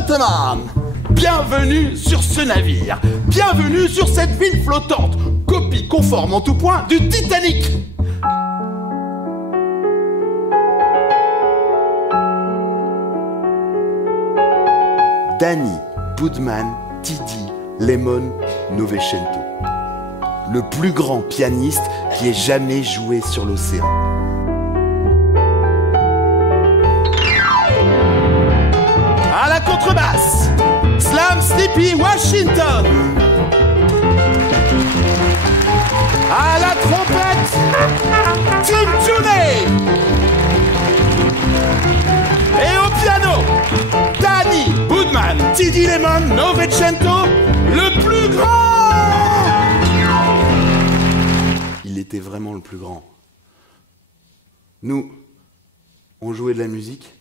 gentlemen, bienvenue sur ce navire. Bienvenue sur cette ville flottante, copie conforme en tout point du Titanic. Danny Budman Tidi Lemon Novecento, le plus grand pianiste qui ait jamais joué sur l'océan. À la contrebasse, Slam Sleepy Washington. À la trompette, Tim Tooney. Et au piano, Danny Budman Tidi Lemon Novecento, le plus grand. Il était vraiment le plus grand. Nous, on jouait de la musique.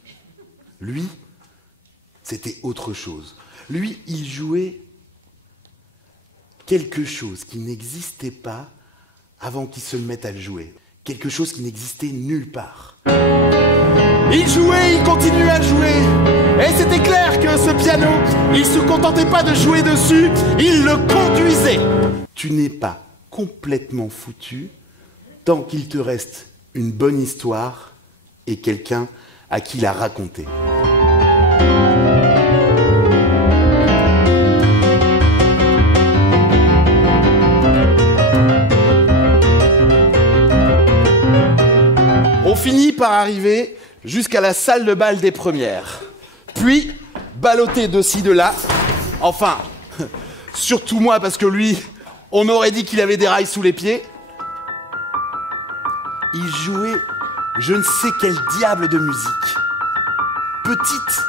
Lui, c'était autre chose. Lui, il jouait quelque chose qui n'existait pas avant qu'il se mette à le jouer. Quelque chose qui n'existait nulle part. Il jouait, il continuait à jouer. Et c'était clair que ce piano, il se contentait pas de jouer dessus, il le conduisait. Tu n'es pas complètement foutu tant qu'il te reste une bonne histoire et quelqu'un à qui la raconter. On finit par arriver jusqu'à la salle de bal des premières. Puis, ballotté de ci, de là. Enfin, surtout moi, parce que lui, on aurait dit qu'il avait des rails sous les pieds. Il jouait je ne sais quel diable de musique. Petite,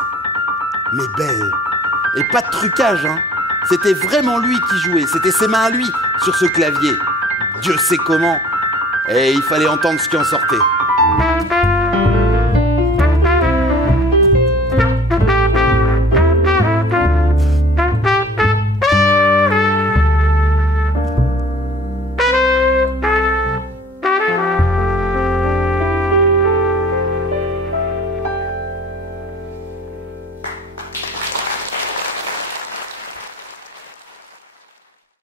mais belle. Et pas de trucage, hein. C'était vraiment lui qui jouait. C'était ses mains à lui sur ce clavier. Dieu sait comment. Et il fallait entendre ce qui en sortait.